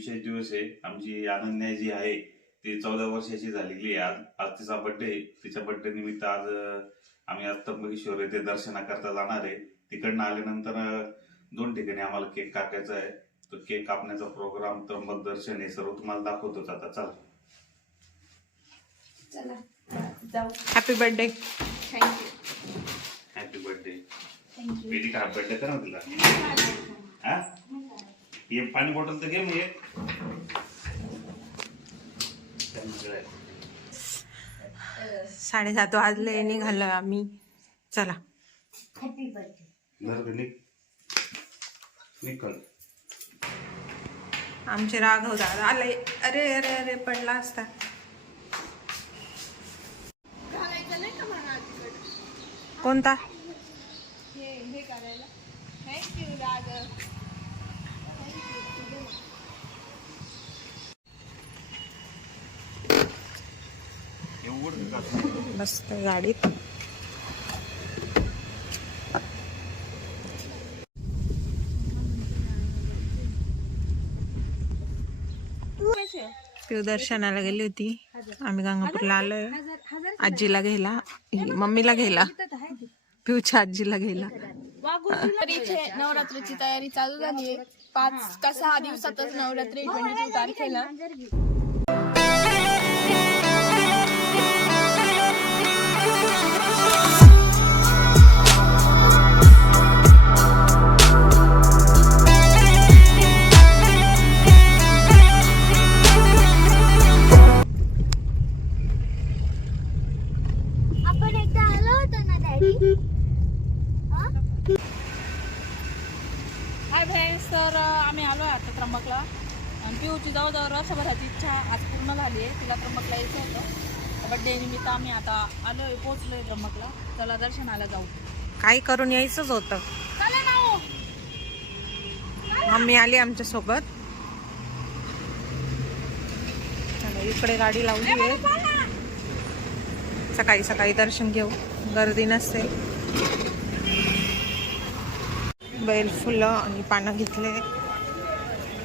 विशेष दिवस आहे. आमची अनन्या जी आहे ती चौदा वर्षाची झालेली आहे. आज आज तिचा बर्थडे तिच्या बर्थडे निमित्त आज आम्ही आज त्र्यंबकेश्वर येथे दर्शनाकरता जाणार आहे. तिकडनं आल्यानंतर दोन ठिकाणी आम्हाला केक कापायचा आहे. तो केक कापण्याचा प्रोग्राम त्र्यंबक दर्शन हे सर्व तुम्हाला दाखवतोच आता. चला. चला. जाऊ. Happy birthday thank you happy birthday thank you birthday करा ना तिला. हे पाणी बॉटल तर घे मग एक. त्यांचं साडेसात वाजले निघालो आम्ही. चला. आमचे राघव दादा आले. अरे अरे अरे पडला असता. कोणता? हे हे करायला. Thank you Raghav. मस्त गाडीत. पिऊ दर्शनाला गेली होती. आम्ही गंगापूरला आलोय. आजीला घ्यायला. मम्मीला घ्यायला. पिऊच्या आजीला घ्यायला. नवरात्रीची तयारी चालू झाली पाच का सहा दिवसातच नवरात्री तारखेला. त्र्यंबकला चला दर्शनाला जाऊ. काही करून यायचंच होतं. हो. मम्मी आली आमच्यासोबत. चला, इकडे गाडी लावली आहे. सकाळी सकाळी दर्शन घेऊ. गर्दी नसते बैल फुलं आणि पानं घेतले.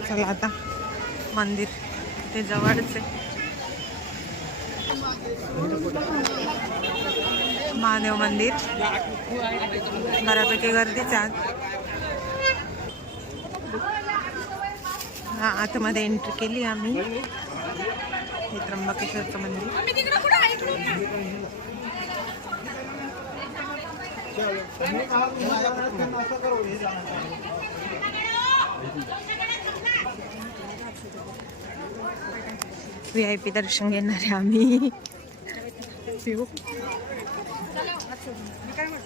चला आता मंदिर ते जवळच आहे. महादेव मंदिर. बऱ्यापैकी गर्दीच हा आतमध्ये एंट्री केली आम्ही. हे त्र्यंबकेश्वरचं मंदिर. व्ही आय पी दर्शन घेणार आहे आम्ही.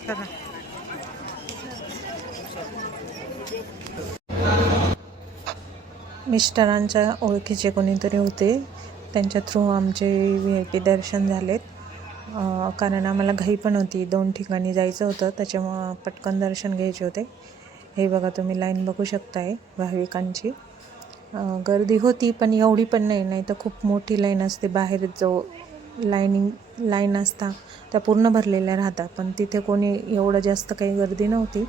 पिऊ मिस्टरांच्या ओळखीचे कोणीतरी होते. त्यांच्या थ्रू आमचे व्ही आय पी दर्शन झालेत. कारण आम्हाला घाई पण होती. दोन ठिकाणी जायचं होतं. त्याच्यामुळं पटकन दर्शन घ्यायचे होते. हे बघा तुम्ही लाईन बघू शकताय भाविकांची. गर्दी होती पण एवढी पण नाही. नाही तर खूप मोठी लाईन असते. बाहेर जो लाईनिंग लाईन असता त्या पूर्ण भरलेल्या राहतात. पण तिथे कोणी एवढं जास्त काही गर्दी नव्हती.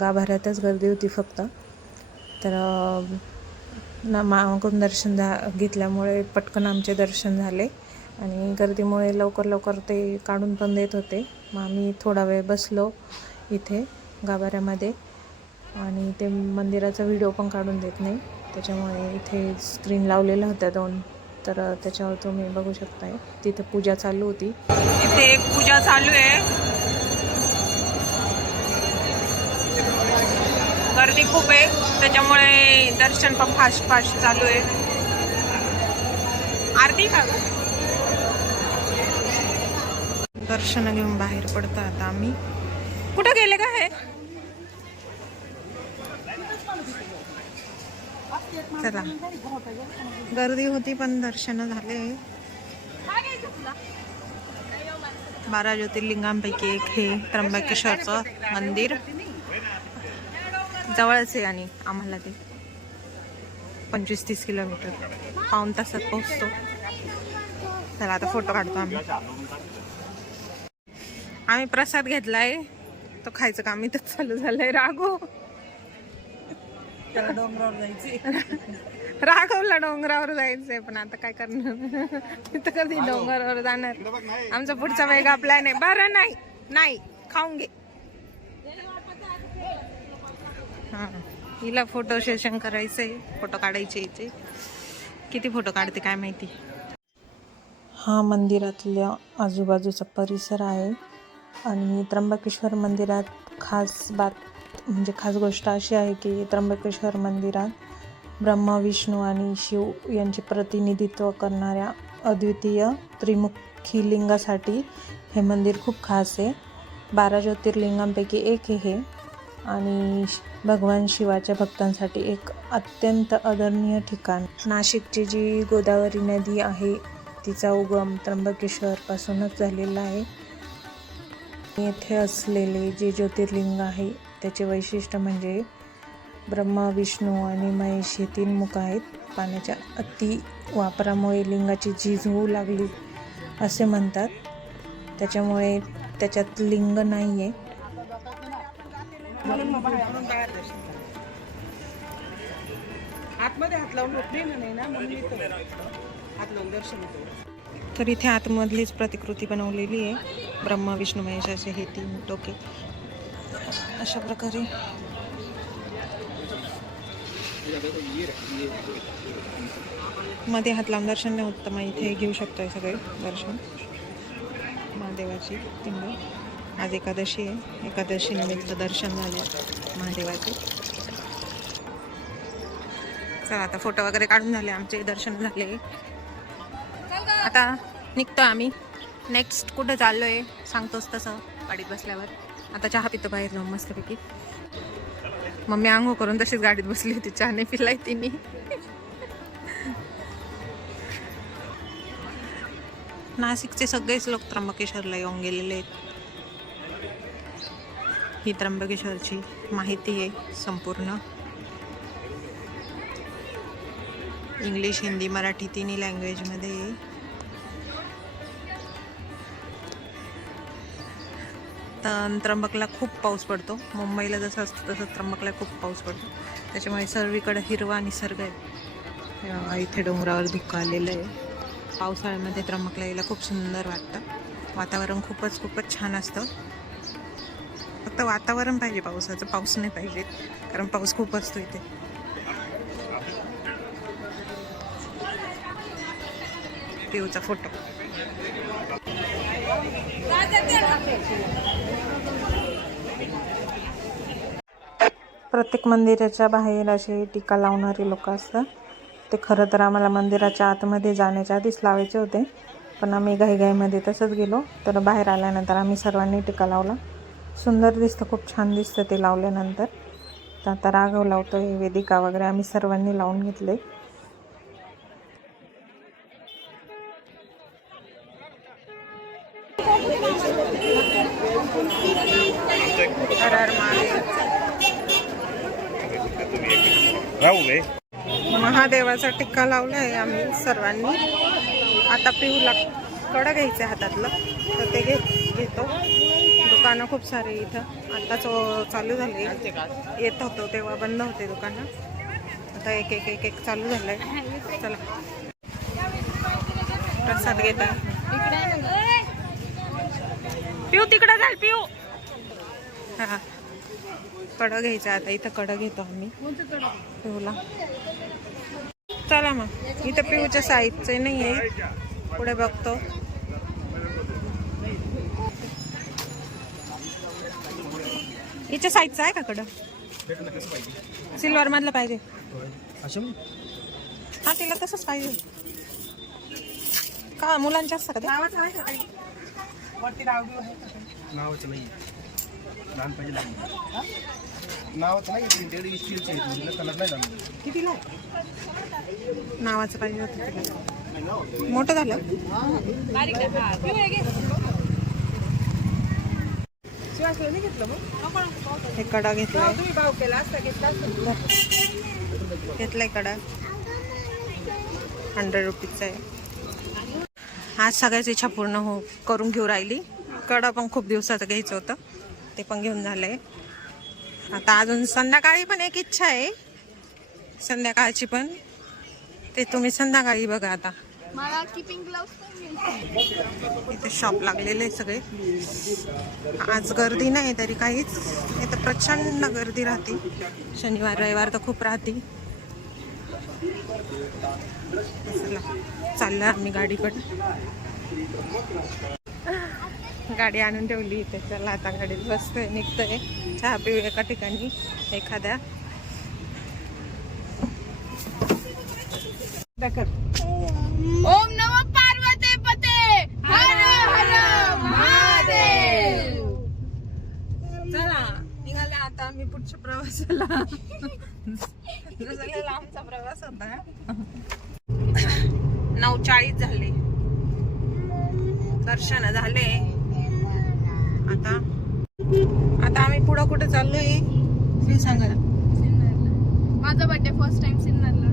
गाभाऱ्यातच गर्दी होती फक्त. तर ना मागून दर्शन झा घेतल्यामुळे पटकन आमचे दर्शन झाले. आणि गर्दीमुळे लवकर लवकर ते काढून पण देत होते. मग आम्ही थोडा वेळ बसलो इथे गाभाऱ्यामध्ये. आणि ते मंदिराचा व्हिडिओ पण काढून देत नाही. त्याच्यामुळे इथे स्क्रीन लावलेल्या होत्या दोन. तर त्याच्यावर तुम्ही बघू शकताय. तिथे पूजा चालू होती. इथे एक पूजा चालू आहे. गर्दी खूप आहे. त्याच्यामुळे दर्शन पण फास्ट फास्ट चालू आहे. आरती का? दर्शन घेऊन बाहेर पडतो आता आम्ही. कुठं गेले का हे? चला. गर्दी होती पण दर्शन झाले. बारा ज्योतिर्लिंगांपैकी एक हे त्र्यंबकेश्वरचं मंदिर. जवळच आहे आणि आम्हाला ते पंचवीस तीस किलोमीटर. पाऊन तासात पोहोचतो. चला आता फोटो काढतो आम्ही. आम्ही प्रसाद घेतलाय. तो खायचं काम इथंच चालू झालंय. रागो त्याला डोंगरावर जायचे राघवला डोंगरावर जायचंय पण आता काय करणार? तिथं कधी डोंगरावर जाणार? आमचा पुढचा वेगळा प्लॅन आहे. बरं नाही. नाही. खाऊन घे. हा. हिला फोटो सेशन करायचंय फोटो काढायचे इथे किती फोटो काढते काय माहिती? हा मंदिरातल्या आजूबाजूचा परिसर आहे. आणि त्र्यंबकेश्वर मंदिरात खास बात म्हणजे खास गोष्ट अशी आहे की त्र्यंबकेश्वर मंदिरात ब्रह्मा विष्णू आणि शिव यांचे प्रतिनिधित्व करणाऱ्या अद्वितीय त्रिमुखी लिंगासाठी हे मंदिर खूप खास आहे. बारा ज्योतिर्लिंगांपैकी एक हे आणि भगवान शिवाच्या भक्तांसाठी एक अत्यंत आदरणीय ठिकाण. नाशिकची जी गोदावरी नदी आहे तिचा उगम त्र्यंबकेश्वरपासूनच झालेला आहे. येथे असलेले जे ज्योतिर्लिंग आहे त्याचे वैशिष्ट्य म्हणजे ब्रह्मा विष्णू आणि महेश हे तीन मुख आहेत. पाण्याच्या अति वापरामुळे लिंगाची झीज होऊ लागली असे म्हणतात. त्याच्यामुळे त्याच्यात लिंग नाही आहे आतमध्ये हात लावून रोखली ना नाही ना म्हणून हात लावून दर्शन होतो तर इथे आतमधलीच प्रतिकृती बनवलेली आहे. ब्रह्मा विष्णू महेशाचे हे तीन डोके अशा प्रकारे. मध्ये हात लावून दर्शन नाही उत्तम मग इथे घेऊ शकतोय सगळे दर्शन. महादेवाची पिंड. आज एकादशी आहे. एकादशी निमित्त दर्शन झाले महादेवाचे. चला आता फोटो वगैरे काढून झाले. आमचे दर्शन झाले. आता निघतो आम्ही. नेक्स्ट कुठं चाललोय सांगतोस तसं. गाडीत बसल्यावर. आता चहा पितो बाहेर जाऊन मस्तपैकी. मम्मी आंघोळ करून तशीच गाडीत बसली होती. चहा नाही पिलाय तिने. नाशिकचे सगळेच लोक त्र्यंबकेश्वरला येऊन गेलेले आहेत. ही त्र्यंबकेश्वरची माहिती आहे संपूर्ण. इंग्लिश हिंदी मराठी तिन्ही लँग्वेजमध्ये तर त्र्यंबकला खूप पाऊस पडतो. मुंबईला जसं असतं तसं त्र्यंबकला खूप पाऊस पडतो. त्याच्यामुळे सर्वीकडे हिरवा निसर्ग आहे. इथे डोंगरावर धुकं आलेलं आहे. पावसाळ्यामध्ये त्र्यंबकला यायला खूप सुंदर वाटतं. वातावरण खूपच खूपच छान असतं. फक्त वातावरण पाहिजे पावसाचं पाऊस नाही पाहिजे. कारण पाऊस खूप असतो इथे. पिऊचा फोटो. प्रत्येक मंदिराच्या बाहेर असे टीका लावणारे लोक असतात. ते खरं तर आम्हाला मंदिराच्या आतमध्ये जाण्याच्या आधीच लावायचे होते. पण आम्ही घाईघाईमध्ये तसंच गेलो. तर बाहेर आल्यानंतर आम्ही सर्वांनी टीका लावला. सुंदर दिसतं खूप छान दिसतं ते लावल्यानंतर. तर आता राघव लावतो हे वेदिका वगैरे आम्ही सर्वांनी लावून घेतले हर हर महादेव राहू महादेवाचा टिक्का लावलाय आम्ही सर्वांनी. आता पिऊला कडं घ्यायचं हातातलं. तर ते घे घेतो. दुकानं खूप सारे इथं. आत्ताच चालू झाले. येत होतो तेव्हा बंद होते दुकानं. आता एक एक एक एक चालू झालंय. चला. प्रसाद घेता. पिऊ तिकडं झाल पिऊ. हा. कडं घ्यायचं आता इथं कडं घेतो आम्ही. पिऊला. चला मग. इथं पिऊच्या साईजचं नाही आहे पुढे बघतो. हिच्या साईजचं आहे का कडं? सिल्वर मधलं पाहिजे. हा तिला तसंच पाहिजे. का मुलांच्या असतं का लहान. पाहिजे लहान नावाचं नाही त्यांच्याकडे स्टीलचे आहेत कलर नाही झालं कितीला नावाचं पाहिजे होतं मोठं झालं? बारीक आहे. हा, कडा घेतलाय. तुम्ही भाव केला असता घेतला घेतलाय कडा. हंड्रेड रुपीजचा आहे. आज सगळ्याच इच्छा पूर्ण हो करून घेऊ राहिली. कडा पण खूप दिवसाचं घ्यायचं होतं. ते पण घेऊन झालंय. आता अजून संध्याकाळी पण एक इच्छा आहे. संध्याकाळची पण. ते तुम्ही संध्याकाळी बघा आता. इथे शॉप लागलेले आहे सगळे. आज गर्दी नाही तरी काहीच. इथं प्रचंड गर्दी राहते. शनिवार रविवार तर खूप राहते. चला चाललं आम्ही गाडीकडे. गाडी आणून ठेवली इथे. चला आता गाडीत बसतोय निघतोय. चहा पिऊ एका ठिकाणी एखाद्या. ओम नम पार्वती पते! हर हर महादेव! चला निघाले आता आम्ही पुढच्या प्रवासाला. लांबचा प्रवास होता. नऊ चाळीस झाले. दर्शन झाले. आता. आता आम्ही पुढं कुठं चाललोय? सांगा माझा बर्थडे फर्स्ट टाइम सिन्नरला.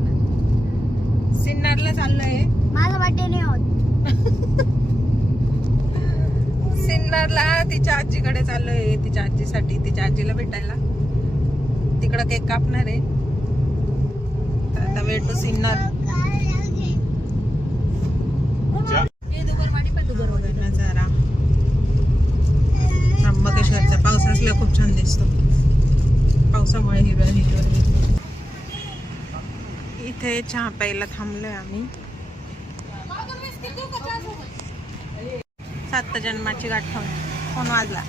सिन्नरला चाललोय. माझा बर्थडे नाही होत. सिन्नरला तिच्या आजीकडे चाललोय. तिच्या आजीसाठी तिच्या आजीला भेटायला. तिकडं केक कापणार आहे. तर आता वेळ टू सिन्नर बघा नजारा त्र्यंबकेश्वरचा पाऊस असला खूप छान दिसतो. पावसामुळे हिरव्या हिरव्या इथे चहा प्यायला थांबलोय आम्ही. सात जन्माची गाठ फोन वाजला.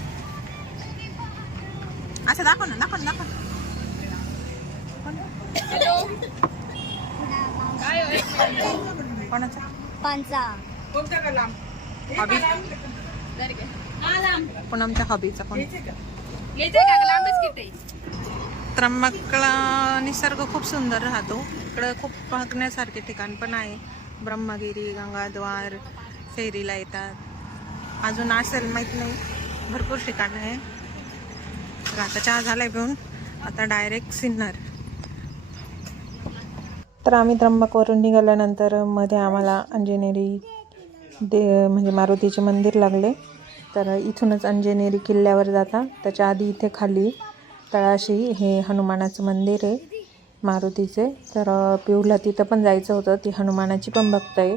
असं दाखव ना दाखव ना दाखव कोणाचा? पंचा. हॉबी. पूनमच्या हॉबीचा कोण? त्र्यंबकला निसर्ग खूप सुंदर राहतो. इकडं खूप बघण्यासारखे ठिकाण पण आहे. ब्रह्मगिरी गंगाद्वार फेरीला येतात. अजून असेल माहीत नाही. भरपूर ठिकाण आहे. तर आता चहा झालाय पिऊन. आता डायरेक्ट सिन्नर. तर आम्ही त्र्यंबकवरून निघाल्यानंतरमध्ये आम्हाला अंजनेरी दे म्हणजे मारुतीचे मंदिर लागले. तर इथूनच अंजनेरी किल्ल्यावर जाता. त्याच्या आधी इथे खाली तळाशी हे हनुमानाचं मंदिर आहे मारुतीचे. तर पिऊला तिथं पण जायचं होतं. ती हनुमानाची पण भक्त आहे.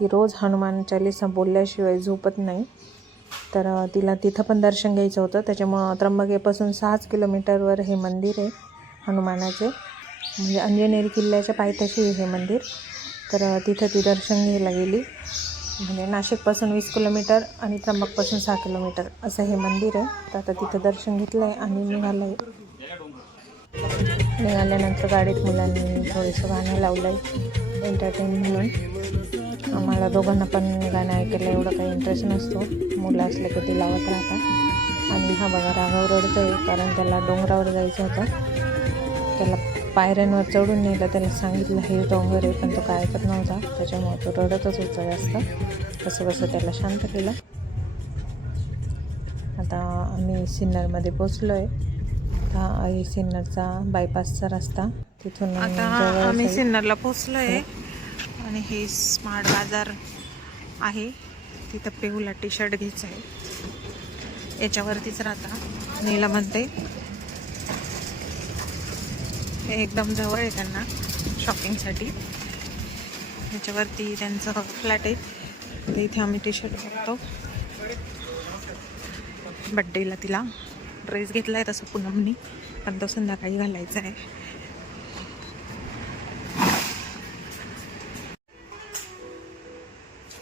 ती रोज हनुमान चालीसा बोलल्याशिवाय झोपत नाही. तर तिला तिथं पण दर्शन घ्यायचं होतं. त्याच्यामुळं त्र्यंबकेपासून सहाच किलोमीटरवर हे मंदिर आहे हनुमानाचे. म्हणजे अंजनेरी किल्ल्याच्या पायथ्याशी आहे हे मंदिर. तर तिथं ती दर्शन घ्यायला गेली. म्हणजे नाशिकपासून वीस किलोमीटर आणि त्र्यंबकपासून सहा किलोमीटर असं हे मंदिर आहे. तर आता तिथं दर्शन घेतलं आहे आणि निघालं आहे निघाल्यानंतर गाडीत मुलांनी थोडंसं गाणं लावलं आहे एंटरटेन म्हणून. आम्हाला दोघांना पण गाणं ऐकायला एवढं काही इंटरेस्ट नसतो. मुलं असलं की ते लावत राहतात. आणि हा बघा राघव रडतो आहे कारण त्याला डोंगरावर जायचं होतं. त्याला पायऱ्यांवर चढून नेलं त्याला सांगितलं हे डोंगर आहे पण तो काय ऐकत नव्हता. त्याच्यामुळे तो रडतच होता जास्त. कसं कसं त्याला शांत केलं. आता आम्ही सिन्नरमध्ये पोचलो आहे हा आहे सिन्नरचा बायपासचा रस्ता. तिथून आता आम्ही सिन्नरला पोचलो आहे आणि हे स्मार्ट बाजार आहे. तिथं पेहूला टी शर्ट घ्यायचं आहे. याच्यावरतीच राहता. नीला म्हणते हे एकदम जवळ आहे त्यांना शॉपिंगसाठी ह्याच्यावरती त्यांचं फ्लॅट आहे. तर इथे आम्ही टी शर्ट बघतो बड्डेला तिला. ड्रेस घेतला आहे तसं पूनमनी पण तो संध्याकाळी घालायचा आहे.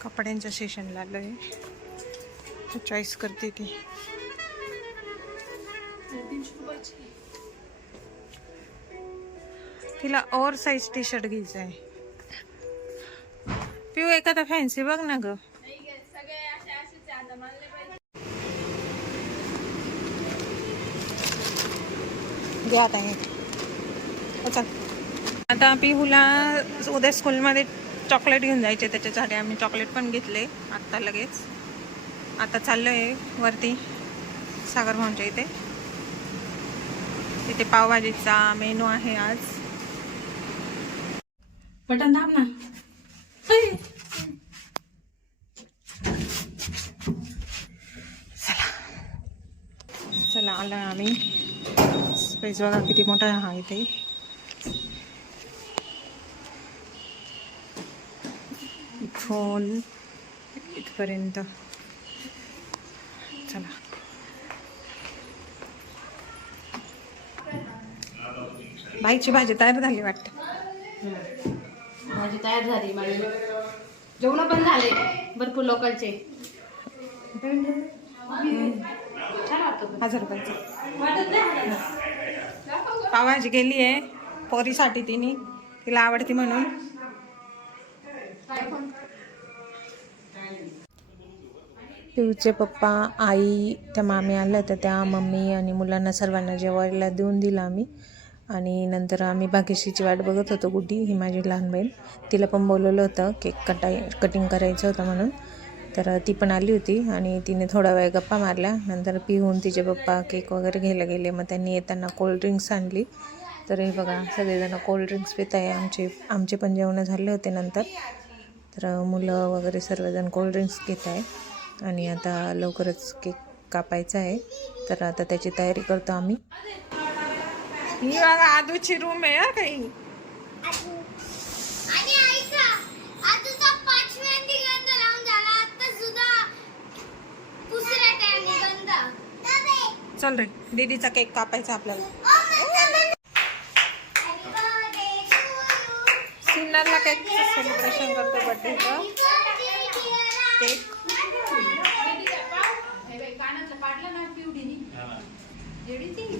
कपड्यांच्या सेशनला आलो आहे चॉईस करते ती. तिला ओव्हर साईज टी शर्ट घ्यायचं आहे पिऊ एखादा फॅन्सी बघ ना ग. घ्या आता अच्छा हो, आता पिहूला उद्या स्कूलमध्ये चॉकलेट घेऊन जायचे त्याच्यासाठी आम्ही चॉकलेट पण घेतले आत्ता लगेच. आता चाललो आहे वरती सागर भाऊंच्या इथे तिथे पावभाजीचा मेनू आहे आज. बटन दाब ना. चला. चला आला आम्ही. स्पेस बघा किती मोठा हा इथे फोन इथपर्यंत. चला. बाईची भाजी तयार झाली वाटत. माझी तयार झाली माझी जेवण पण झाले भरपूर लोकांचे. हजार रुपयाचं. पावभाजी गेली आहे पोरीसाठी तिने तिला आवडती म्हणून. पिऊचे पप्पा आई त्या मामी आल्या होत्या त्या मम्मी आणि मुलांना सर्वांना जेवायला देऊन दिलं आम्ही. आणि नंतर आम्ही भाग्यश्रीची वाट बघत होतो. गुड्डी ही माझी लहान बहीण. तिला पण बोलवलं होतं केक कटाई कटिंग करायचं होतं म्हणून. तर ती पण आली होती आणि तिने थोडा वेळ गप्पा मारल्या. नंतर पिहून तिचे पप्पा केक वगैरे घ्यायला गेले. मग त्यांनी येताना कोल्ड्रिंक्स आणली. तर हे बघा सगळेजण कोल्ड्रिंक्स पित आहे. आमचे आमचे पण जेवणं झाले होते नंतर. तर मुलं वगैरे सर्वजण कोल्ड्रिंक्स घेत आहे. आणि आता लवकरच केक कापायचा आहे. तर आता त्याची तयारी करतो आम्ही. ही बघा आदूची रूम आहे हा काही चल रे दीदीचा केक कापायचा आपल्याला सिन्नरला केक सेलिब्रेशन करतो बर्थडेचं केक वाजले चटका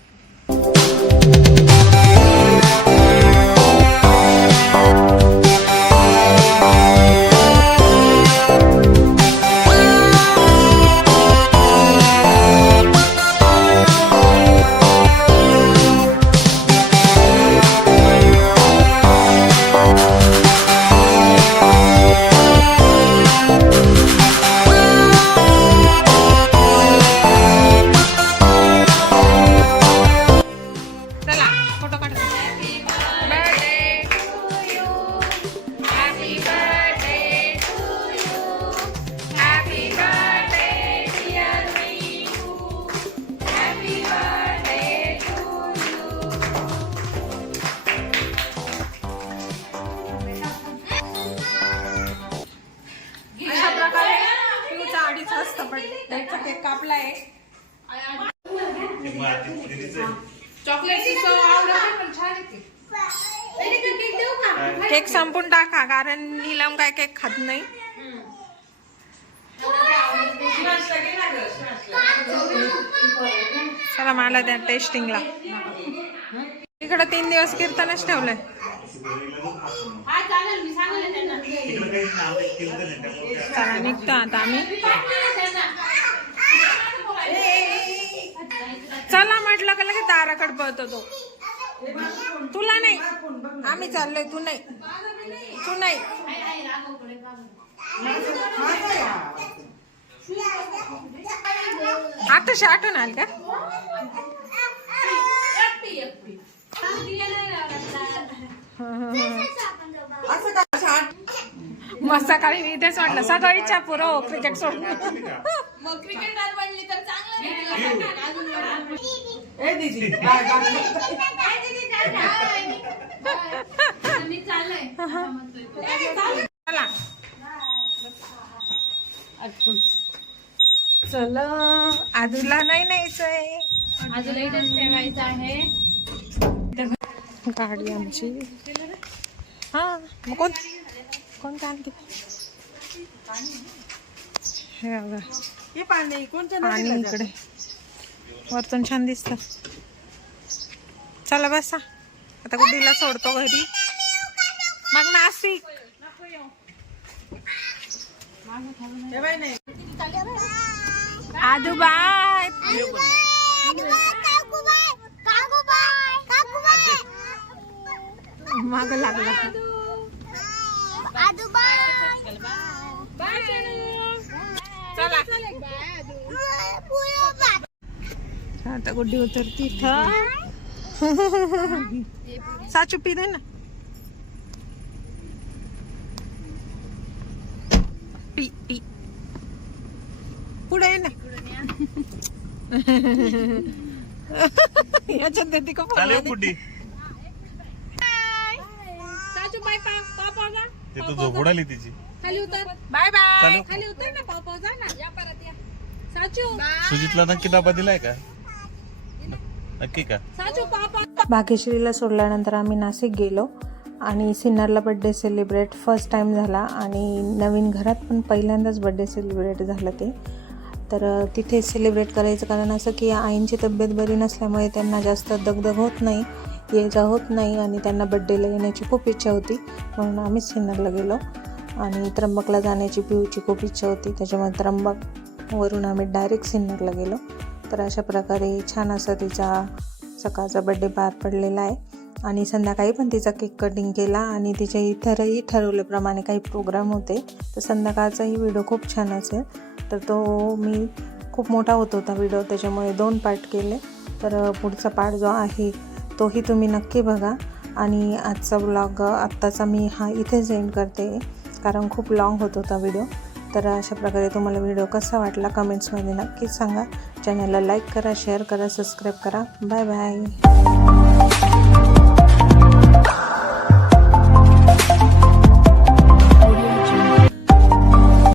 फोटो काढ काय काय खात नाही. चला मला द्या टेस्टिंगला इकडं तीन दिवस कीर्तनच ठेवलंय. तर चला निघतो आता आम्ही. चला म्हटलं का लगेच दाराकडे पळतो तो. तुला नाही. आम्ही चाललोय तू नाही. तू नाही. आताशी आठवण आली का? मग सकाळी मी इथेच म्हटलं सगळं इच्छा पुरव क्रिकेट सोडून. मग क्रिकेटर बनली तर चांगलं अजून मी चाललंय. चला. चला. आजूला नाही न्यायचंय इथेच ठेवायचं आहे. गाडी आमची. हा मग कोण कोणतं आणखी हे बघा पाणी इकडे. वरतून छान दिसत. चला बसा. आता गुड्डीला सोडतो घरी. मग नाशिक आजू बाय माग लागला. चला. आता गुड्डी उतरती साचू पी दे ना. पी पी. पुढे ये ना. याच्यात देते का कुठे साचू बाय पापा ते तू झोप उडाली तिची. खाली उतर. बाय बाय चालेल. खाली उतर ना पापा जा ना. या परत या. साचू. सुजितला नक्की डबा दिलाय का? नक्की का? साचू पापा भाग्यश्रीला सोडल्यानंतर आम्ही नाशिक गेलो आणि सिन्नरला बड्डे सेलिब्रेट फर्स्ट टाईम झाला आणि नवीन घरात पण पहिल्यांदाच बड्डे सेलिब्रेट झालं ते. तर अ, तिथे सेलिब्रेट करायचं कारण असं की आईंची तब्येत बरी नसल्यामुळे त्यांना जास्त दगदग होत नाही ये जा होत नाही आणि त्यांना बड्डेला येण्याची खूप इच्छा होती म्हणून आम्ही सिन्नरला गेलो. आणि त्र्यंबकला जाण्याची पिऊची खूप इच्छा होती. त्याच्यामुळे त्र्यंबकवरून आम्ही डायरेक्ट सिन्नरला गेलो. तर अशा प्रकारे छान असा तिचा सकाळचा बड्डे पार पडलेला आहे. आणि संध्याकाळी पण तिचा केक कटिंग केला आणि तिच्या इतरही ठरवल्याप्रमाणे काही प्रोग्राम होते. तर संध्याकाळचाही व्हिडिओ खूप छान असेल. तर तो मी खूप मोठा होत होता व्हिडिओ त्याच्यामुळे दोन पार्ट केले. तर पुढचा पार्ट जो आहे तोही तुम्ही नक्की बघा. आणि आजचा ब्लॉग आत्ताचा मी हा इथेच एंड करते. कारण खूप लॉंग होत होता व्हिडिओ तर अशा प्रकारे तुम्हाला व्हिडिओ कसा वाटला कमेंट्समध्ये नक्कीच सांगा. चॅनलला लाईक करा शेअर करा सबस्क्राईब करा. Bye bye